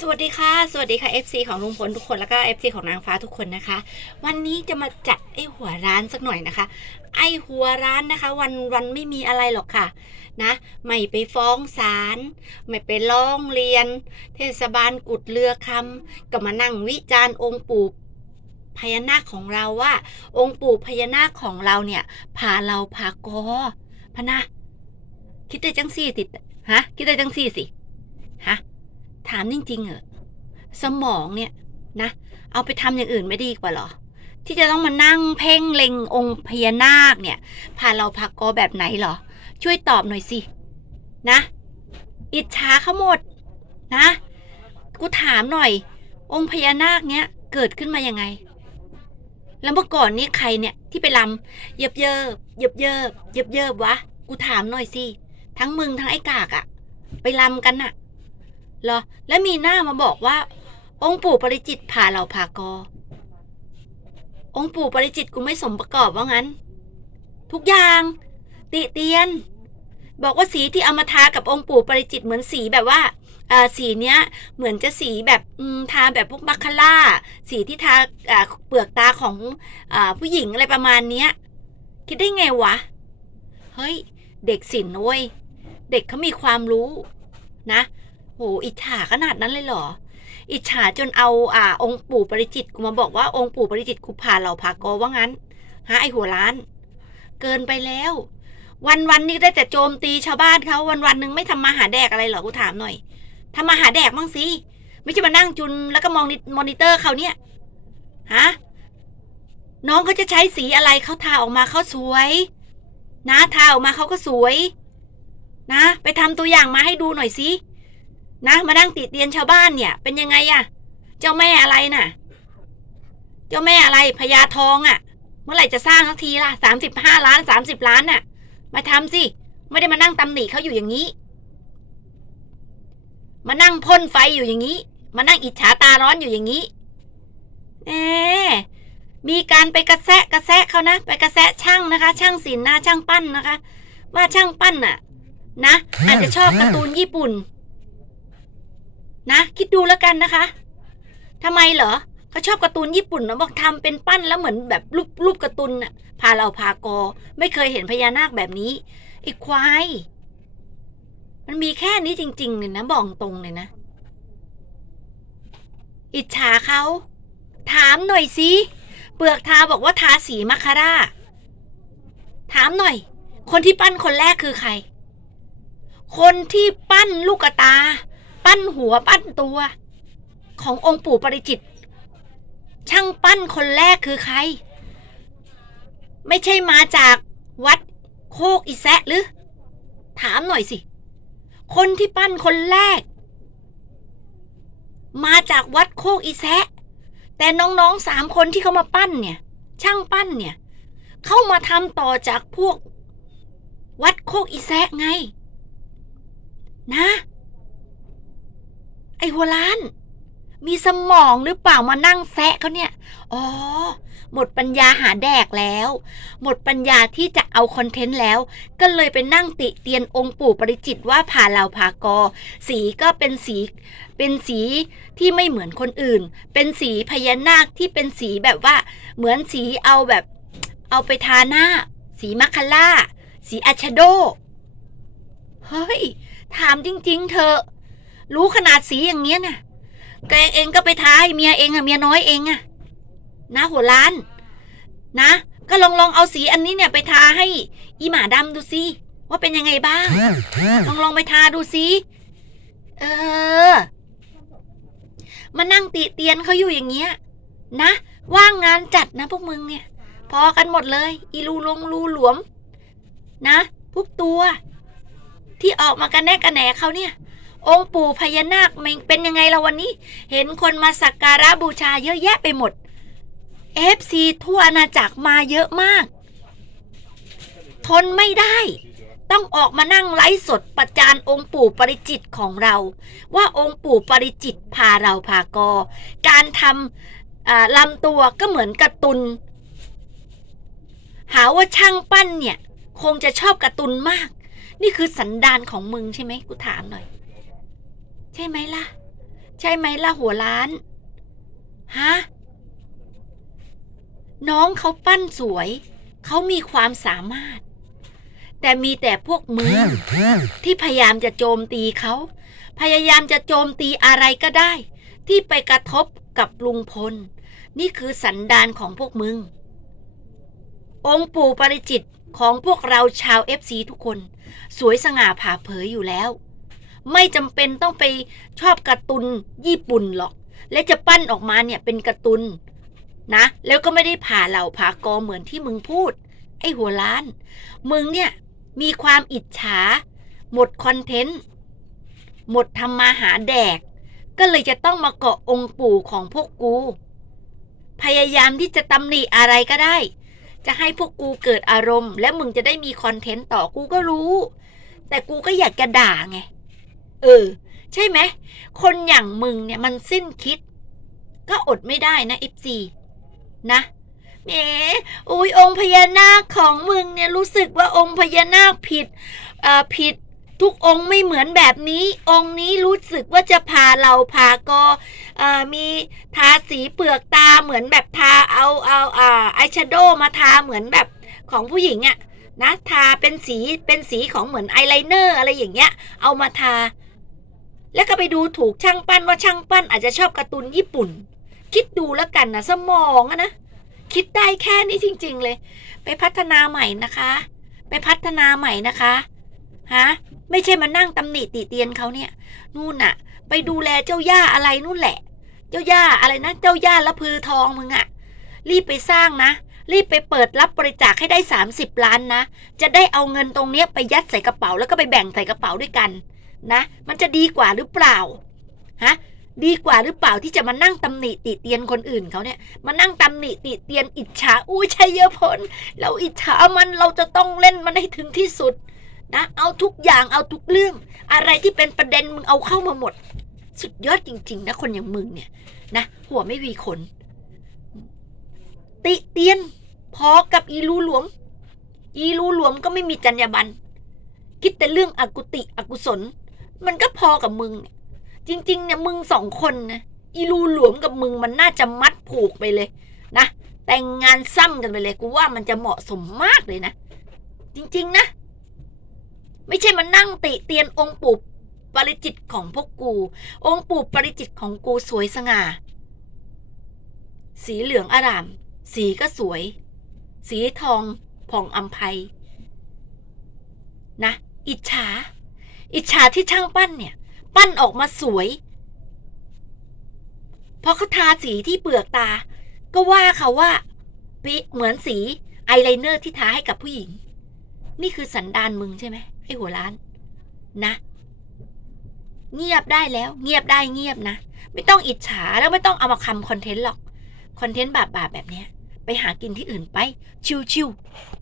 สวัสดีค่ะ สวัสดีค่ะ FC ของลุงพลทุกคนแล้วก็ FC ของนางฟ้าทุกคนนะคะ วันนี้จะมาจัดไอหัวร้านสักหน่อยนะคะ ไอหัวร้านนะคะ วันวันไม่มีอะไรหรอกค่ะนะไม่ไปฟ้องศาลไม่ไปร้องเรียน เทศบาลกุดเรือคำก็มานั่งวิจารณ์องค์ปู่พญานาคของเราว่า องค์ปู่พญานาคของเราเนี่ยพาเราพากอพนะคิดได้จังสี่ติดฮะคิดได้จังสี่สิฮะ ถามจริงๆเหรอสมองเนี่ยนะ เอาไปทำอย่างอื่นไม่ดีกว่าเหรอ ที่จะต้องมานั่งเพ่งเล็งองค์พญานาคเนี่ยพาเราพักกอแบบไหนเหรอ ช่วยตอบหน่อยสิ นะ อิจฉาเขาหมดนะ กูถามหน่อย องค์พญานาคเนี่ยเกิดขึ้นมายังไง แล้วเมื่อก่อนนี้ใครเนี่ยที่ไปลำเยิบเยิบเยิบเยิบเยิบเยิบวะ กูถามหน่อยสิ ทั้งมึงทั้งไอ้กากอะไปลำกันน่ะ เหรอ แล้วมีหน้ามาบอกว่า องค์ปู่ปริจิตพาเราพากอ องค์ปู่ปริจิตกูไม่สมประกอบว่างั้น ทุกอย่าง ติเตียน บอกว่าสีที่เอามาทากับองค์ปู่ปริจิตเหมือนสีแบบว่าสีเนี้ยเหมือนจะสีแบบทาแบบพวกบัคคาร่า สีที่ทาเปลือกตาของอผู้หญิงอะไรประมาณเนี้ย คิดได้ไงวะ เฮ้ย เด็กศิลป์นะเว้ย เด็กเขามีความรู้นะ โหอิจฉาขนาดนั้นเลยเหรอ อิจฉาจนเอาอ่า องค์ปู่ปริจิตกูมาบอกว่าองค์ปู่ปริจิตกูพาเราพากอว่างั้นฮะไอหัวล้าน เกินไปแล้ว วันวันนี้ได้แต่โจมตีชาวบ้านเขาวันวันหนึ่งไม่ทำมาหาแดกอะไรเหรอกูถามหน่อยทำมาหาแดกบ้างสิไม่ใช่มานั่งจุนแล้วก็มองนิมอนิเตอร์เขาเนี่ยฮะน้องเขาจะใช้สีอะไรเขาทาออกมาเขาสวย นะทาออกมาเขาก็สวย นะ ไปทำตัวอย่างมาให้ดูหน่อยสิ นะมานั่งติเตียนชาวบ้านเนี่ย เป็นยังไงอะเจ้าแม่อะไรน่ะ เจ้าแม่อะไรพญาทองอะเมื่อไหร่จะสร้างสักทีล่ะสามสิบห้าล้านสามสิบล้านน่ะ มาทำสิ ไม่ได้มานั่งตำหนิเขาอยู่อย่างนี้ มานั่งพ่นไฟอยู่อย่างนี้ มานั่งอิจฉาตาร้อนอยู่อย่างนี้แหมมีการไปกระแซะกระแซะเขานะ ไปกระแซะช่างนะคะ ช่างศิลป์นะช่างปั้นนะคะ ว่าช่างปั้นน่ะ นะอาจจะชอบการ์ตูนญี่ปุ่น นะ คิดดูแล้วกันนะคะทำไมเหรอเขาชอบการ์ตูนญี่ปุ่นนะบอกทำเป็นปั้นแล้วเหมือนแบบรูปรูปการ์ตูนน่ะพาเราพากอ ไม่เคยเห็นพญานาคแบบนี้ไอ้ควายมันมีแค่นี้จริงๆเลยนะบอกตรงเลยนะ อิจฉาเขาถามหน่อยสิเปลือกทาบอกว่าทาสีมัคคาร่าถามหน่อย คนที่ปั้นคนแรกคือใคร คนที่ปั้นลูกตา ปั้นหัวปั้นตัว ขององค์ปู่ปริจิต ช่างปั้นคนแรกคือใคร ไม่ใช่มาจากวัดโคกอีแซะหรือ ถามหน่อยสิ คนที่ปั้นคนแรก มาจากวัดโคกอีแซะ แต่น้องๆสามคนที่เขามาปั้นเนี่ย ช่างปั้นเนี่ยเข้ามาทำต่อจากพวก วัดโคกอีแซะไง นะ ไอหัวล้าน มีสมองหรือเปล่ามานั่งแซะเขาเนี่ย อ๋อ หมดปัญญาหาแดกแล้ว หมดปัญญาที่จะเอาคอนเทนต์แล้ว ก็เลยไปนั่งติเตียนองค์ปู่ปริจิตว่าผ่าเราพากอ สีก็เป็นสี เป็นสีที่ไม่เหมือนคนอื่น เป็นสีพญานาคที่เป็นสีแบบว่า เหมือนสีเอาแบบ เอาไปทาหน้า สีมัคคาร่า สีอาชโด เฮ้ย ถามจริง ๆ เธอ รู้ขนาดสีอย่างเงี้ยน่ะแกเองก็ไปทายเมียเองอะเมียน้อยเองอะนะหัวล้าน นะ ก็ลองลองเอาสีอันนี้เนี่ยไปทาให้ อีหมาดำดูสิว่าเป็นยังไงบ้าง ลองลองไปทาดูสิเออ มานั่งติเตียนเขาอยู่อย่างเงี้ย นะ ว่างงานจัดนะพวกมึงเนี่ย พอกันหมดเลย อีลูลงลูหลวม นะ ทุกตัว ที่ออกมากันแน่กันแหนเขาเนี่ย องค์ปู่พญานาคมันเป็นยังไงเราวันนี้ เห็นคนมาสักการะบูชาเยอะแยะไปหมด FC ทั่วอาณาจักรมาเยอะมาก ทนไม่ได้ ต้องออกมานั่งไลฟ์สดประจานองค์ปู่ปริจิตของเรา ว่าองค์ปู่ปริจิตพาเราพากอ การทำลำตัวก็เหมือนกร์ตุน หาว่าช่างปั้นเนี่ย คงจะชอบกร์ตุนมาก นี่คือสันดานของมึงใช่ไหมกูถามหน่อย ใช่ไหมล่ะ ใช่ไหมล่ะหัวล้าน ฮะ น้องเขาปั้นสวย เขามีความสามารถ แต่มีแต่พวกมึงที่พยายามจะโจมตีเขา พยายามจะโจมตีอะไรก็ได้ ที่ไปกระทบกับลุงพล นี่คือสันดานของพวกมึง องค์ปู่ปริจิตของพวกเราชาวเอฟซีทุกคน สวยสง่าผ่าเผยอยู่แล้ว ไม่จำเป็นต้องไปชอบการ์ตูนญี่ปุ่นหรอก และจะปั้นออกมาเนี่ยเป็นการ์ตูนนะ แล้วก็ไม่ได้ผ่าเหล่าผ่ากอเหมือนที่มึงพูด ไอ้หัวล้าน มึงเนี่ยมีความอิจฉา หมดคอนเทนต์ หมดทำมาหาแดก ก็เลยจะต้องมาเกาะองค์ปู่ของพวกกู พยายามที่จะตำหนิอะไรก็ได้ จะให้พวกกูเกิดอารมณ์ และมึงจะได้มีคอนเทนต์ต่อกูก็รู้ แต่กูก็อยากจะด่าไง เออ ใช่ไหม คนอย่างมึงเนี่ยมันสิ้นคิด ก็อดไม่ได้นะเอฟซีนะแหมอุ้ยองค์พญานาคของมึงเนี่ยรู้สึกว่าองค์พญานาคผิดอ่าผิดทุกองค์ไม่เหมือนแบบนี้ องค์นี้รู้สึกว่าจะผ่าเหล่าผ่ากออมีทาสีเปลือกตาเหมือนแบบทาเอาเอาอาอายแชโดว์มาทาเหมือนแบบของผู้หญิงอะนะทาเป็นสีเป็นสีของเหมือนไอไลเนอร์อะไรอย่างเงี้ย เอามาทา แล้วก็ไปดูถูกช่างปั้นว่าช่างปั้นอาจจะชอบการ์ตูนญี่ปุ่น คิดดูแล้วกันนะสมองอะนะคิดได้แค่นี้จริง ๆ เลย ไปพัฒนาใหม่นะคะ ไปพัฒนาใหม่นะคะฮะไม่ใช่มานั่งตำหนิติเตียนเขาเนี่ย นู่นน่ะไปดูแลเจ้าย่าอะไรนู่นแหละ เจ้าย่าอะไรนะเจ้าย่าละพือทองมึงอะรีบไปสร้างนะ รีบไปเปิดรับบริจาคให้ได้ 30 ล้านนะ จะได้เอาเงินตรงเนี้ยไปยัดใส่กระเป๋าแล้วก็ไปแบ่งใส่กระเป๋าด้วยกัน นะ มันจะดีกว่าหรือเปล่าฮะดีกว่าหรือเปล่าที่จะมานั่งตำหนิติเตียนคนอื่นเขาเนี่ยมานั่งตำหนิติเตียนอิจฉาอุ้ยชัยพลเราอิจฉามันเราจะต้องเล่นมันให้ถึงที่สุดนะเอาทุกอย่างเอาทุกเรื่อง อะไรที่เป็นประเด็นมึงเอาเข้ามาหมด สุดยอดจริง ๆ นะ คนอย่างมึงเนี่ยนะหัวไม่มีขนติเตียน พอกับอีรูหลวม อีรูหลวมก็ไม่มีจรรยาบรรณคิดแต่เรื่องอกุติอกุศล มันก็พอกับมึง จริง ๆ เนี่ยมึงสองคนนะอีรูหลวมกับมึงมันน่าจะมัดผูกไปเลย นะ แต่งงานซ้ำกันไปเลยกูว่ามันจะเหมาะสมมากเลยนะ จริง ๆ นะ ไม่ใช่มานั่งติเตียนองค์ปู่ปริจิตของพวกกู องค์ปู่ปริจิตของกูสวยสง่า สีเหลืองอาราม สีก็สวย สีทองผ่องอัมภัยนะ อิจฉา อิจฉาที่ช่างปั้นเนี่ย ปั้นออกมาสวย เพราะเขาทาสีที่เปลือกตา ก็ว่าเขาว่าปเหมือนสีไอไลเนอร์ที่ทาให้กับผู้หญิง นี่คือสันดานมึงใช่ไหมไอหัวล้าน นะ เงียบได้แล้ว เงียบได้เงียบนะ ไม่ต้องอิจฉาแล้วไม่ต้องเอามาคำคอนเทนต์หรอกคอนเทนต์บาปๆแบบเนี้ย ไปหากินที่อื่นไป ชิวๆ